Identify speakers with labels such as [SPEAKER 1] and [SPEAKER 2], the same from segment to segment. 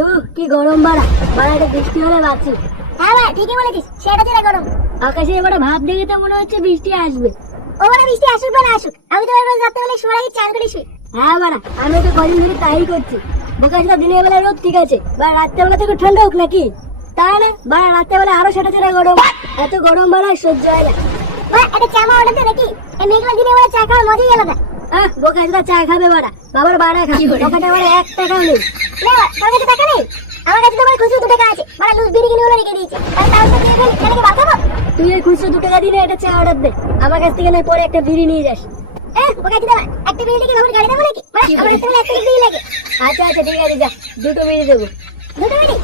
[SPEAKER 1] উহ কি গরম বাড়া। বাড়া এটা বৃষ্টি হলে বাঁচি।
[SPEAKER 2] হ্যাঁ ভাই ঠিকই বলেছিস সেটা ছেড়ে গরম।
[SPEAKER 1] আকাশে এবারে ভাব দেখে তো মনে হচ্ছে বৃষ্টি আসবে।
[SPEAKER 2] ও বৃষ্টি আসুক বা না আসুক আমি তো এবার রাত্রে বেলা শোয়ার আগে চান করে শুই।
[SPEAKER 1] হ্যাঁ বাড়া আমি তো কদিন ধরে তাই করছি। বোকাশটা দিনের বেলা রোদ ঠিক আছে বা রাত্রেবেলা থেকে ঠান্ডা হোক নাকি? তা না? বাড়া রাত্রেবেলা আরও সেটা ছেড়ে গরম। এত গরম বাড়া সহ্য হয় না।
[SPEAKER 2] চা মা অর্ডার দে নাকি? এই মেঘলা দিনে বেলা চা খাওয়ার মজাই আলাদা।
[SPEAKER 1] আহ বোকাশটা চা খাবে বাড়া। বাবার বাড়া খা বোকাটা বাড়া এক টাকাও নেই।
[SPEAKER 2] না তোর কাছে টাকা নেই। আমার কাছে তো খুচরো দু টাকা আছে। মানে লুজ বিড়ি কিনে ওরা রেখে দিয়েছে। আমি তাও তো দিয়ে ফেলি তাহলে বাঁচাবো?
[SPEAKER 1] তুই ওই খুচরো দু টাকা দিলে এটা চা অর্ডার দে। আমার কাছ থেকে নয় পরে একটা বিড়ি নিয়ে যাস।
[SPEAKER 2] এ বোকা দিদা একটা বিড়ি কি আমার গাড়ি দেবো নাকি? মানে আমার কাছে একটা বিড়ি লাগে।
[SPEAKER 1] আচ্ছা আচ্ছা ঠিক আছে যা। দুটো বিড়ি দেবো।
[SPEAKER 2] দুটো বিড়ি?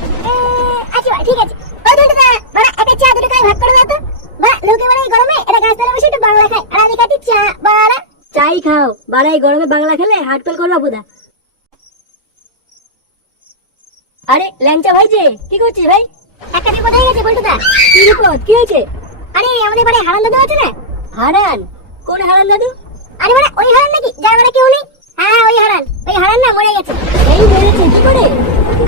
[SPEAKER 2] আচ্ছা ঠিক আছে। ওই দুটো দা মানে একটা চা দুটো খাই ভাগ করে দাও তো। বা লোকে মানে গরমে এটা গাছ তলে বসে একটু বাংলা খায়। আর আমি খাচ্ছি চা বাড়া।
[SPEAKER 1] চাই খাও। বাড়া এই গরমে বাংলা খেলে হাট ফেল করব বুদা আরে, ল্যাংচা ভাই যে, কি করছিস ভাই?
[SPEAKER 2] একটা বিপদ হয়ে গেছে বলটু দা
[SPEAKER 1] কি বিপদ? কি হয়েছে?
[SPEAKER 2] আরে, আমাদের বাড়ি হারান দাদু আছে না?
[SPEAKER 1] হারান? কোন হারান দাদু?
[SPEAKER 2] আরে মানে ওই হারান নাকি? যার মানে কেউ নেই হ্যাঁ ওই হারান। ওই হারান না, মরে গেছে।
[SPEAKER 1] এই মেরেছে, কি করে?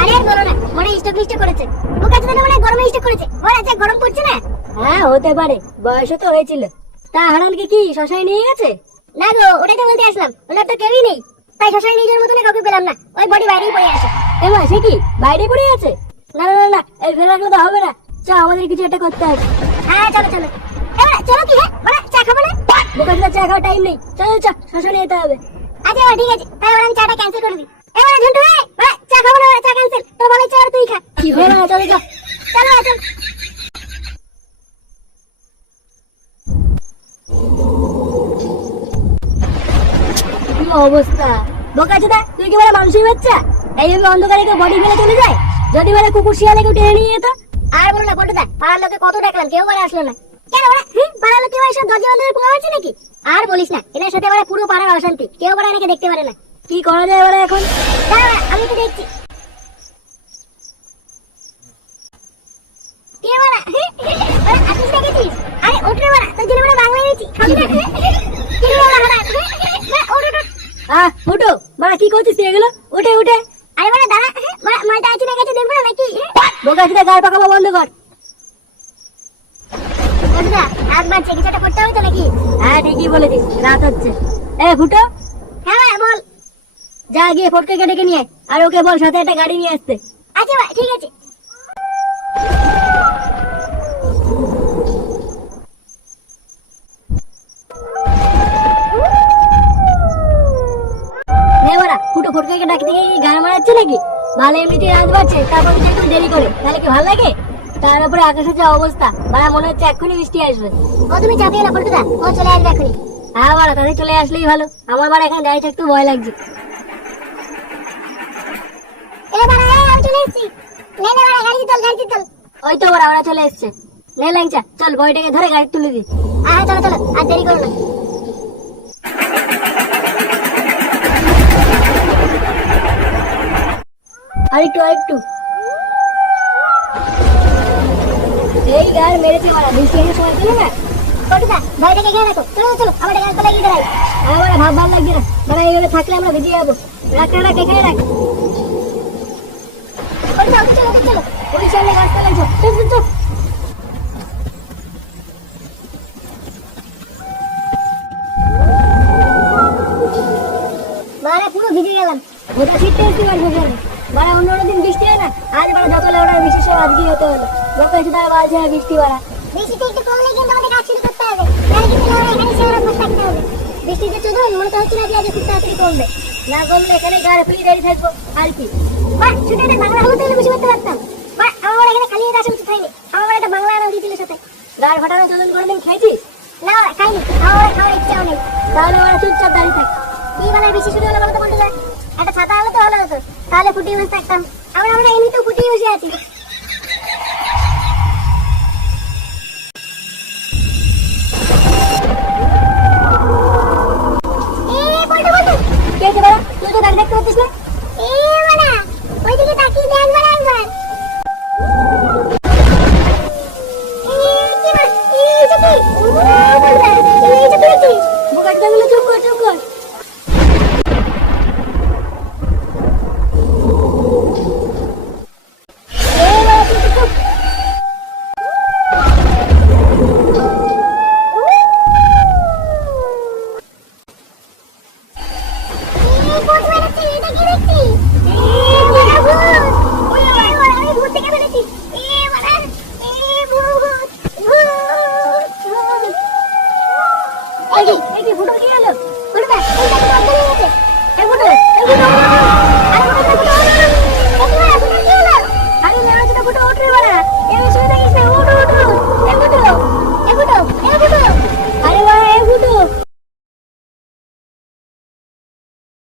[SPEAKER 2] আরে, আর বলো না, মনে স্টক মিস্টেক করেছে। ও কাছে তো মানে গরমে স্টক করেছে। ওর আজ গরম পড়ছে না?
[SPEAKER 1] হ্যাঁ হতে পারে। বয়সও তো হয়েছিল। তা হারানকে কি, শশায় নিয়ে গেছে?
[SPEAKER 2] না গো, ওটাই তো বলতে আসলাম। ওনার তো কেউই নেই। তাই শ্মশানে নিজের মতন কাউকে পেলাম না। ওই বডি বাইরেই পড়ে আছে।
[SPEAKER 1] এমা সে কি? বাইরে পড়ে আছে? না না না এই ফেলে রাখলে তো হবে না। চ আমাদের কিছু একটা করতে হবে।
[SPEAKER 2] হ্যাঁ চলো চলো। এবার চলো কি হ্যাঁ? ওরা চা খাব না?
[SPEAKER 1] বোকাশটা চা খাওয়ার টাইম নেই। চলো চল শ্মশানে যেতে হবে।
[SPEAKER 2] আচ্ছা ঠিক আছে। তাই ওরা চাটা ক্যান্সেল করে দিই।
[SPEAKER 1] অবস্থা। বোকাচোদা তুই কি বলে মানুষই বাচ্চা? এইভাবে অন্ধকারে কেউ বডি ফেলে চলে যায়? যদি বলে কুকুর শিয়ালে কেউ টেনে নিয়ে যেত?
[SPEAKER 2] আর বলো না বটুদা পাড়ার লোকে কত ডাকলাম কেউ বলে আসলো না। কেন ওরা পাড়ার লোকে ওরা সব দরজা বন্ধ পোকা আছে নাকি? আর বলিস না এনার সাথে ওরা পুরো পাড়ার অশান্তি, কেউ বলে এনাকে দেখতে পারে না।
[SPEAKER 1] কি করা যায় বলে এখন?
[SPEAKER 2] আমি তো দেখছি। কে বলা? আরে, ওঠে বলা তোর জন্য আমরা বাংলা নিয়েছি খাবি না কে বলা হারা ওঠ ওঠ ওঠ।
[SPEAKER 1] বাড়া কি করছিস এগুলো উঠে উঠে।
[SPEAKER 2] আরে দাঁড়া মালটা আছে না গেছে, দেখব
[SPEAKER 1] গায়ে পাকাবো, বন্ধ কর।
[SPEAKER 2] করতে নাকি?
[SPEAKER 1] হ্যাঁ ঠিকই রাত হচ্ছে। এ, ফুটো।
[SPEAKER 2] হ্যাঁ বলা
[SPEAKER 1] যা গিয়ে ডেকে নিয়ে আর ওকে বল, সাথে একটা গাড়ি নিয়ে আসতে।
[SPEAKER 2] আচ্ছা ঠিক আছে।
[SPEAKER 1] গান মারাচ্ছে নাকি? ভালো এমনিতে রাত বাড়ছে তারপর যদি একটু দেরি করে। তাহলে কি ভালো লাগে? তার উপরে আকাশের যা অবস্থা বাড়া মনে হচ্ছে এক্ষুনি বৃষ্টি আসবে।
[SPEAKER 2] ও তুমি চাপিয়ে না বন্ধুরা ও চলে আসবে এখনই
[SPEAKER 1] হ্যাঁ বাড়া তাদের চলে আসলেই ভালো। আমার বাড়া এখানে দাঁড়িয়ে থাকতে ভয় লাগছে। ওই তো ওরা ওরা চলে এসছে। নে ল্যাংচা চল বইটাকে ধরে গাড়ি তুলে দি
[SPEAKER 2] হ্যাঁ, চলো চলো আর দেরি করো না।
[SPEAKER 1] আর একটু আর একটু এই গাড় মেরেছে মারা বৃষ্টি এসে সময় পেলে না?
[SPEAKER 2] বন্ধুরা গাড়িটাকে এখানে রাখো চলো চলো আমার গাড়ি তলায় গিয়ে দাঁড়াই
[SPEAKER 1] আমার ভাব ভালো লাগছে না। মানে এইভাবে থাকলে আমরা ভিজে যাব। রাখ রাখ এখানে রাখ
[SPEAKER 2] মানে পুরো ভিজে গেলাম।
[SPEAKER 1] ওটা ছিটতে এসছি পারব মানে অন্য দিন বৃষ্টি হয় না। আজ মানে যত লেওড়ার বিশেষ আজকেই হতে হলো। যত এসে তারা বাজছে না বৃষ্টি বাড়া।
[SPEAKER 2] বৃষ্টিতে একটু কমলে কিন্তু আমাদের কাজ শুরু করতে হবে। তাহলে কিন্তু আমরা এখানে সারা রাত থাকতে হবে। বৃষ্টিতে চলুন মনে তো হচ্ছে না যে আজ খুব তাড়াতাড়ি কমবে।
[SPEAKER 1] না করলে এখানে গাড়ি ফুলি দাঁড়িয়ে থাকব আর কি।
[SPEAKER 2] বাহ ছুটে বাংলা হলো তাহলে বসে করতে পারতাম। বাহ আমার এখানে খালি এটা আসা উচিত হয়নি আমার একটা বাংলা আনা উচিত সাথে।
[SPEAKER 1] গাড়ি ফাটানো চলুন কোনোদিন খেয়েছিস
[SPEAKER 2] না খাইনি। আমার খাওয়ার ইচ্ছাও নেই।
[SPEAKER 1] তাহলে ওরা চুপচাপ দাঁড়িয়ে থাক।
[SPEAKER 2] কি বেলায় বেশি শুরু হলো বলতো বন্ধুরা? একটা ছাতা হলে তো ভালো হতো তাহলে ফুটি মাছ থাকতাম আবার আমরা এমনিতেও ফুটিয়ে বসে আছি Woo! Tutu.